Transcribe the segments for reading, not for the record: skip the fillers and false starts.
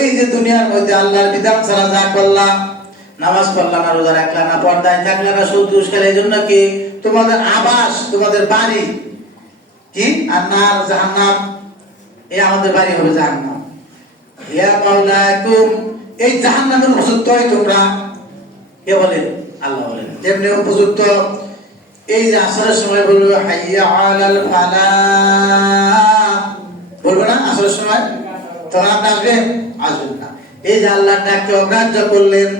এই যে দুনিয়ার মধ্যে আল্লাহর বিধান ছাড়া যা করলাম, নামাজ পড়লাম না, রোজা রাখলাম না, পর্দায় থাকলাম না, সুদ ঘুষ খেলে, এই জন্য কি তোমাদের আবাস, তোমাদের বাড়ি কি আর জাহান্নাম, এই আমাদের বাড়ি হবে জাহান্নাম। ইয়া মাওলাকুম, এই জাহান্নামের উপযুক্তই তোমরা, কে বলেন? আল্লাহ বলেন। যেমনি উপযুক্ত এই যে আসরের সময় বলবে হাইয়া আলাল ফালাহ, বলবে না আসরের সময়? তখন আপনি আসবেন? আসবেন না। এই যে আল্লাহ ডাককে অগ্রাহ্য করলেন,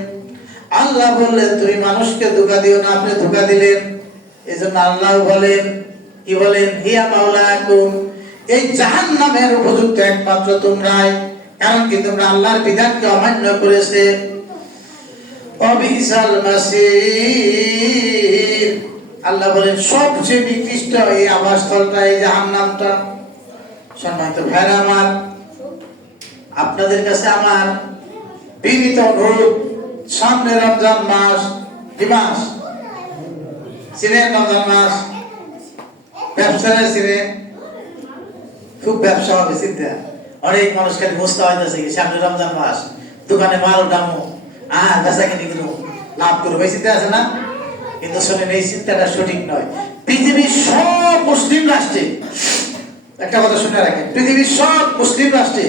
আল্লাহ বললেন তুমি মানুষকে ধোঁকা দিও না, আপনি ধোঁকা দিলেন। এই জন্য আল্লাহ বলেন, কি বলেন? হিয়া মাওলাকুম, এই জাহান্নামের উপযুক্ত একমাত্র তোমরাই, কারণ কি তোমরা আল্লাহর বিধানকে অমান্য করেছে। অবিসাল মাসির, আল্লাহ বলেন সবচেয়ে নিকৃষ্ট এই আবাসস্থলটা এই জাহান্নামটা। সম্মানিত ভাইরা আমার, আপনাদের কাছে আমার বিনীত অনুরোধ, সামনে রমজান মাস, কি মাস? চিনেন রমজান মাস? ব্যবসায় চিনে, খুব ব্যবসা হবে চিন্তা। অনেক মানুষ খালি বুঝতে হইতেছে কি সামনে রমজান মাস, দোকানে মাল উঠামো, বেচা কিনি করবো, লাভ করবো, এই চিন্তা আছে না? কিন্তু শোনেন, এই চিন্তাটা সঠিক নয়। পৃথিবীর সব মুসলিম রাষ্ট্রে, একটা কথা শুনে রাখেন, পৃথিবীর সব মুসলিম রাষ্ট্রে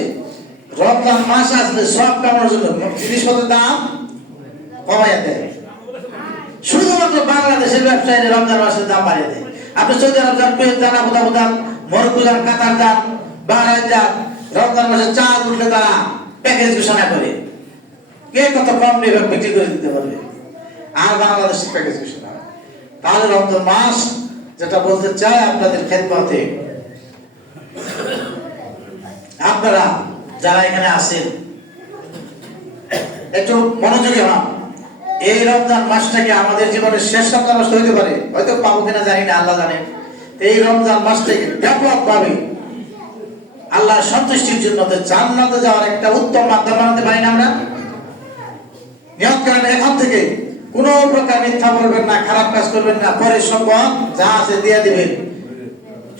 রমজান মাস আসলে সব কামানোর জন্য জিনিসপত্রের দাম কমাইয়া দেয়। শুধুমাত্র বাংলাদেশের ব্যবসায়ীরা রমজান মাসের দাম বাড়িয়ে দেয়। আপনি সৌদি আরব যান, কুয়েত যান, আবুধাবি যান, মরক্কো যান, কাতার যান, বাহরাইন যান, রমজান মাসে চাল উঠলে তারা প্যাকেজ ঘোষণা করে কে কত কম নিয়ে বিক্রি করে দিতে পারবে, আর বাংলাদেশের প্যাকেজ ঘোষণা হয়। তাহলে রমজান মাস যেটা বলতে চাই আপনাদের খেদমতে, আপনারা যারা এখানে আছেন একটু মনোযোগী হন। এই রমজান মাসটাকে আমাদের জীবনের শেষ রমজান মাস হইতে পারে, হয়তো পাবো কিনা জানি না, আল্লাহ জানেন। এই রমজান মাসটাকে ব্যাপকভাবে আল্লাহ সন্তুষ্টির জন্য জান্নাতে যাওয়ার একটা উত্তম মাধ্যম বানাতে পারি না আমরা? নিয়ত করেন এখন থেকে কোনো প্রকার মিথ্যা বলবেন না, খারাপ কাজ করবেন না, পরে সম্পদ যা আছে দিয়ে দিবেন।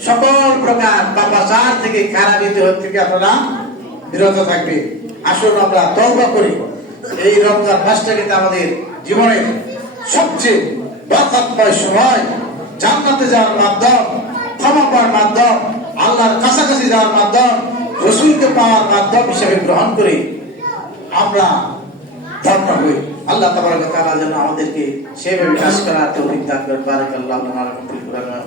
সকল প্রকার পাপাচার থেকে, খারাপ ইতিহাস থেকে আপনারা বিরত থাকবে। আসুন আমরা তওবা করি। এই রমজান মাসটা কিন্তু আমাদের জীবনের সবচেয়ে বরকতময় সময়, জান্নাতে যাওয়ার মাধ্যম, ক্ষমা পাওয়ার মাধ্যম, আল্লাহর কাছাকাছি যাওয়ার মাধ্যম, রাসূলকে পাওয়ার মাধ্যম হিসেবে গ্রহণ করে আমরা ধন্য হই। আল্লাহ তাবারক ওয়া তাআলা যেন আমাদেরকে সেভাবে কাজ করার তৌফিক দান করেন। বারাকাল্লাহু লানা ওয়া লাকুম ফিল কুরআন।